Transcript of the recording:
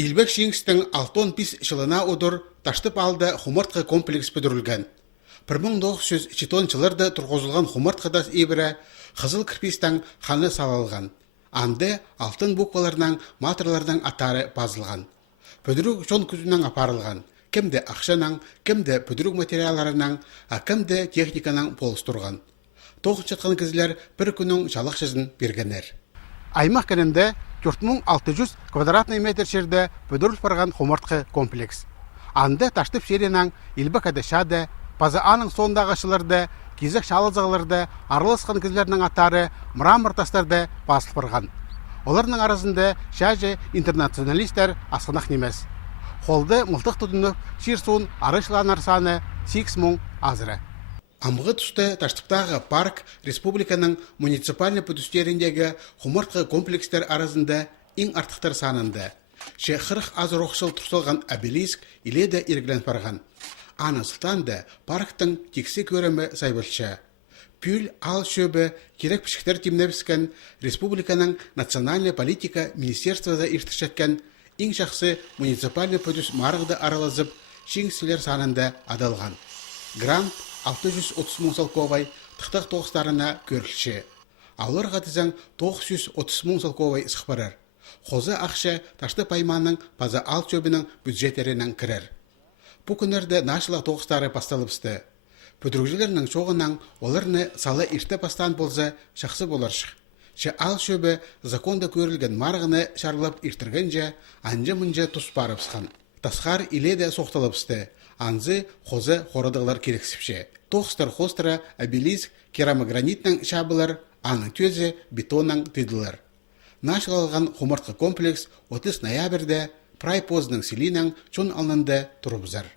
Илбек Шингстің 6-5 жылына одыр таштып алды хумартқы комплекс бүдірілген. 1910 жылырды тұрғызылған хумартқыдас ебірі қызыл кірпестің ханы салалған. Анды алтын букваларынан матырлардан атары базылған. Бүдірік жон күзінен апарылған. Кімді ақшанан, кімді бүдірік материаларынан, кімді техниканан полыстырған. Тоғыз жатқан кізілер бір күнің жалақ жүзін бергенер. Аймақ кәнінде 4600 квадратный метр жерде бүдіріліп барған хумартқы комплекс. Анды таштып шеренен Илбек әдешады, пазааның сондағы ашылырды, кезек шалызығылырды, арылысқан кізілерінің аттары мрамор тастарды басылып барған. Оларының арасында шәжі интернационалистер асқынақ немес. Қолды мұлтық тұтынып, шерсуын арышыланар саны 8000 азыры. Амғы тұсты таштықтағы парк республиканың муниципальный пүтістеріндегі хумартқы комплекстер арасында ең артықтар санынды. 40 аз роқшыл тұрсылған обелиск иледі иргілен барған. Аны сұлтанды парктың тексе көрімі сайбылшы. Пүл ал шөбі керек пішіктер темнебіскен республиканың национальный политика министерствода иртішеткен ең жақсы муниципальный пүтіс марғыды аралазып шеңсілер санында адалған. Грант 630 мың салковай тұқтақ тоғыстарына көрілші. Алыр ғатызан 930 мың салковай сұқпарар. Қозы ақшы ташты пайманың паза ал чөбінің бюджеттерінен кірер. Бұ күнерді нашылақ тоғыстары басталыпсты. Бүдіргілерінің çoğunан оларны салы ирте пастан болса шақсы боларшық. Ал шөбі законда көрілген марғыны шарлап иртіргенже анжы-мұнжы тұс барыпсқан. Тасқар иледе соқталыпсты. Анзы қозы қорыдығылар керексіпше. Тоғыстар қостыра обелиск керамогранитнің шабылар, аның төзі бетонның тыдылар. Нашылалған хумартқы комплекс 30 ноябрьде прайпозның селинің чон алынды тұрыбызар.